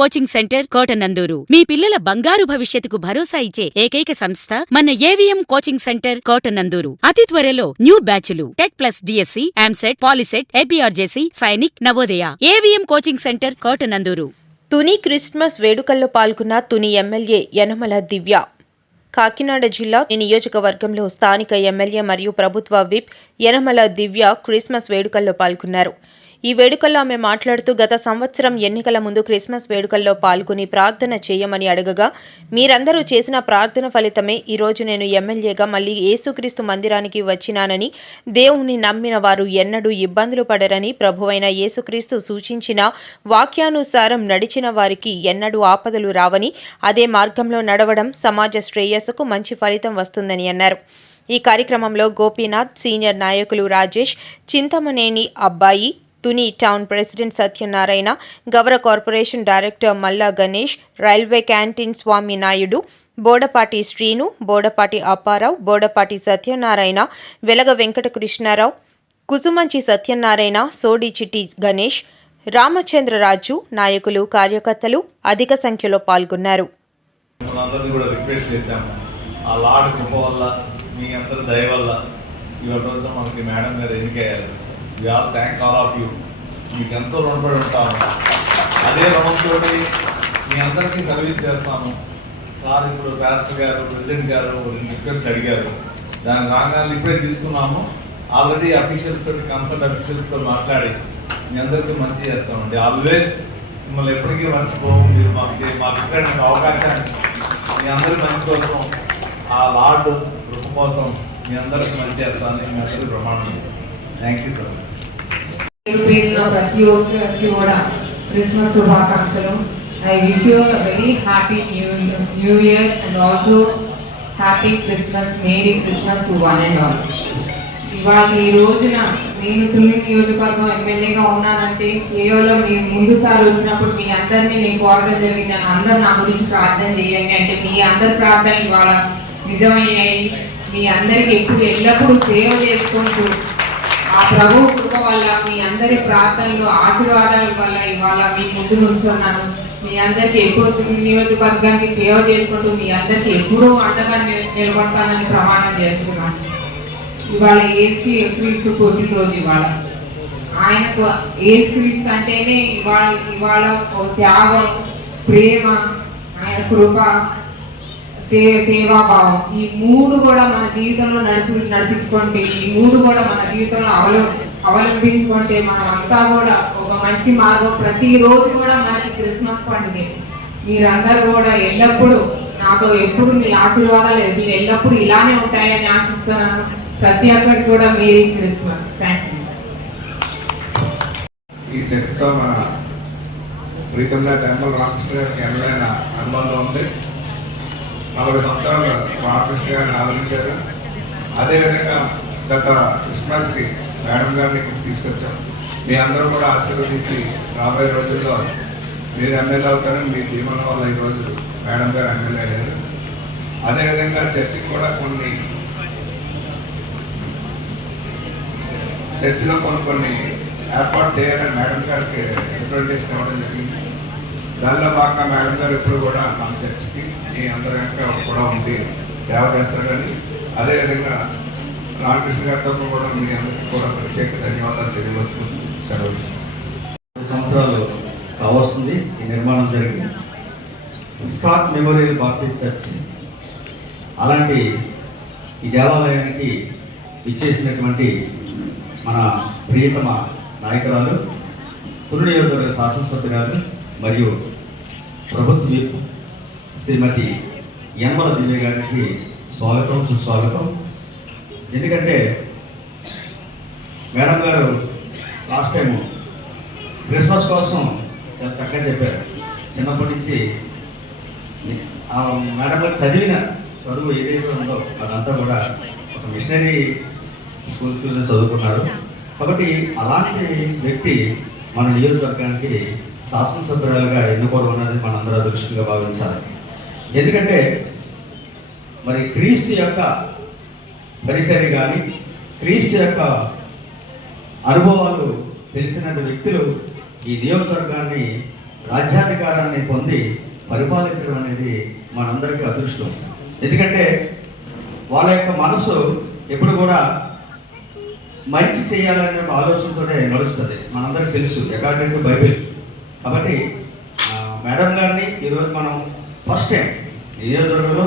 Coaching centre Kotananduru మీ పిల్లల బంగారు భవిష్యత్తుకు భరోసా ఇచ్చే ఏకైక సంస్థ మన ఏవిఎం కోచింగ్ సెంటర్ కోటనందూరు. అతి త్వరలో న్యూ బ్యాచ్లు TET plus DSC, EAMCET, POLYCET, APRJC, Sainik, Navodaya. AVM coaching centre Kotananduru. Tuni Christmas వేడుకల్లో పాల్గొన్న తుని ఎమ్మెల్యే యనమల దివ్య. కాకినాడ జిల్లా నియోజకవర్గంలో స్థానిక ఎమ్మెల్యే మరియు ప్రభుత్వ విప్ యనమల దివ్య క్రిస్మస్ వేడుకల్లో పాల్గొన్నారు. ఈ వేడుకల్లో ఆమె మాట్లాడుతూ గత సంవత్సరం ఎన్నికల ముందు క్రిస్మస్ వేడుకల్లో పాల్గొని ప్రార్థన చేయమని అడగగా మీరందరూ చేసిన ప్రార్థన ఫలితమే ఈరోజు నేను ఎమ్మెల్యేగా మళ్లీ యేసుక్రీస్తు మందిరానికి వచ్చినానని, దేవుణ్ణి నమ్మిన వారు ఎన్నడూ ఇబ్బందులు పడరని, ప్రభువైన యేసుక్రీస్తు సూచించిన వాక్యానుసారం నడిచిన వారికి ఎన్నడూ ఆపదలు రావని, అదే మార్గంలో నడవడం సమాజ శ్రేయస్సుకు మంచి ఫలితం వస్తుందని అన్నారు. ఈ కార్యక్రమంలో గోపీనాథ్, సీనియర్ నాయకులు రాజేష్, చింతమనేని అబ్బాయి, తుని టౌన్ ప్రెసిడెంట్ సత్యనారాయణ, గౌర కార్పొరేషన్ డైరెక్టర్ మల్లా గణేష్, రైల్వే క్యాంటీన్ స్వామి నాయుడు, బోడపాటి శ్రీను, బోడపాటి అప్పారావు, బోడపాటి సత్యనారాయణ, వెలగ వెంకట కృష్ణారావు, కుసుమంచి సత్యనారాయణ, సోడి చిట్టి గణేష్, రామచంద్రరాజు, నాయకులు, కార్యకర్తలు అధిక సంఖ్యలో పాల్గొన్నారు. We all thank all of you. మీకు ఎంతో రుణపడి ఉంటాము. అదే రుణంతో మీ అందరికీ సర్వీస్ చేస్తాము. సార్ ఇప్పుడు పాస్టర్ గారు, ప్రెసిడెంట్ గారు రిక్వెస్ట్ అడిగారు, దాని రాగాలు ఇప్పుడే తీసుకున్నాము. ఆల్రెడీ అఫీషియల్స్ తోటి, కన్సల్ట్ అఫీషియల్స్తో మాట్లాడి మీ అందరికీ మంచి చేస్తామండి. ఆల్వేస్ మిమ్మల్ని ఎప్పటికీ మర్చిపోము. మీరు మాకు ఇచ్చిన అవకాశాన్ని మీ అందరి మంచి కోసం, ఆ లార్డ్ కృప కోసం మీ అందరికీ మంచి చేస్తానని మీ అందరికీ ప్రమాణం చేస్తాను. Thank you so much. ప్రతి ఒక్కరికి కూడా క్రిస్మస్ శుభాకాంక్షలు. I wish you very happy new year and also happy Christmas, merry Christmas to one and all. ఇవాళ ఈ రోజున నేను తుని నియోజకవర్గం ఎమ్మెల్యేగా ఉన్నానంటే కేవలం మీ ముందుసారి వచ్చినప్పుడు మీ అందరినీ నేను కోరడం జరిగింది. అందరూ నా గురించి ప్రార్థన చేయండి అంటే మీ అందరి ప్రార్థన ఇవాళ నిజమయ్యాయి. మీ అందరికి ఎప్పుడు ఎల్లప్పుడూ సేవ చేసుకుంటూ ఆ ప్రభు కృప వల్ల, మీ అందరి ప్రార్థనలు, ఆశీర్వాదాల వల్ల ఇవాళ మీ ముందు నుంచున్నాను. మీ అందరికీ ఎప్పుడు నియోజకవర్గానికి సేవ చేసుకుంటూ మీ అందరికీ ఎప్పుడూ అండగా నిలబడతానని ప్రమాణం చేస్తున్నాను. ఇవాళ యేసుక్రీస్తు పుట్టినరోజు. ఇవాళ ఆయనకు యేసుక్రీస్తు అంటేనే ఇవాళ త్యాగం, ప్రేమ, ఆయన కృప, సేవాభావం, ఈ మూడు కూడా మన జీవితంలో నడిపించుకుంటే, ఈ మూడు కూడా మన జీవితంలో అవలంబించుకుంటే మనం అంతా కూడా ఒక మంచి మార్గం. ప్రతిరోజు కూడా మనకి క్రిస్మస్ పండుగ. మీరందరూ కూడా ఎల్లప్పుడూ నాకు ఎప్పుడు మీ ఆశీర్వాదాలు ఎల్లప్పుడూ ఇలానే ఉంటాయని ఆశిస్తున్నాను. ప్రతి ఒక్కరికి కూడా మేరీ క్రిస్మస్. Thank you. ఈ చర్చతో మన ప్రీతంగా తెమ్మల రామకృష్ణ గారికి ఎన్నడైన అనుబంధం ఉంది. 40 సంవత్సరాలు రామకృష్ణ గారిని ఆదరించారు. అదేవిధంగా గత క్రిస్మస్కి మేడం గారిని ఇక్కడ తీసుకొచ్చాం. మీ అందరూ కూడా ఆశీర్వదించి రాబోయే రోజుల్లో మీరు ఎమ్మెల్యే అవుతారని మీ దీవెన వల్ల ఈరోజు మేడం గారు ఎమ్మెల్యే అయ్యారు. అదేవిధంగా చర్చికి కూడా చర్చిలో కొన్ని ఏర్పాటు చేయాలని మేడం గారికి రిప్రజెంటేషన్ ఇవ్వడం జరిగింది. దానిలో భాగంగా మేడం గారు ఇప్పుడు కూడా మన చర్చికి మీ అందరి వెనక కూడా ఉండి సేవ చేస్తారని, అదేవిధంగా రామకృష్ణ గారితో కూడా మీ అందరికీ కూడా ప్రత్యేక ధన్యవాదాలు తెలియవచ్చు. సెలవు. 2 సంవత్సరాలు కావస్తుంది ఈ నిర్మాణం జరిగింది. Scott memorial Baptist church. అలాంటి ఈ దేవాలయానికి ఇచ్చేసినటువంటి మన ప్రియతమ నాయకురాలు, తుని నియోజకవర్గ శాసనసభ్యురాలు మరియు ప్రభుత్వ విప్ శ్రీమతి యనమల దివ్య గారికి స్వాగతం, సుస్వాగతం. ఎందుకంటే మేడం గారు లాస్ట్ టైము క్రిస్మస్ కోసం చాలా చక్కగా చెప్పారు. చిన్నప్పటి నుంచి మేడం గారు చదివిన చదువు ఏదైతే ఉందో అదంతా కూడా ఒక మిషనరీ స్కూల్స్లో చదువుకున్నారు. కాబట్టి అలాంటి వ్యక్తి మన నియోజకవర్గానికి శాసనసభ్యురాలుగా ఎన్నుకోవడం అనేది మనందరూ అదృష్టంగా భావించాలి. ఎందుకంటే మరి క్రీస్తు యొక్క పరిసరి కానీ, క్రీస్తు యొక్క అనుభవాలు తెలిసిన వ్యక్తులు ఈ నియోజకవర్గాన్ని రాజ్యాధికారాన్ని పొంది పరిపాలించడం అనేది మనందరికీ అదృష్టం. ఎందుకంటే వాళ్ళ యొక్క మనసు ఎప్పుడు కూడా మంచి చేయాలనే ఒక ఆలోచనతోనే నడుస్తుంది. మనందరికీ తెలుసు అకార్డింగ్ టు బైబిల్. కాబట్టి మేడం గారిని ఈరోజు మనం ఫస్ట్ టైం నియోజకవర్గంలో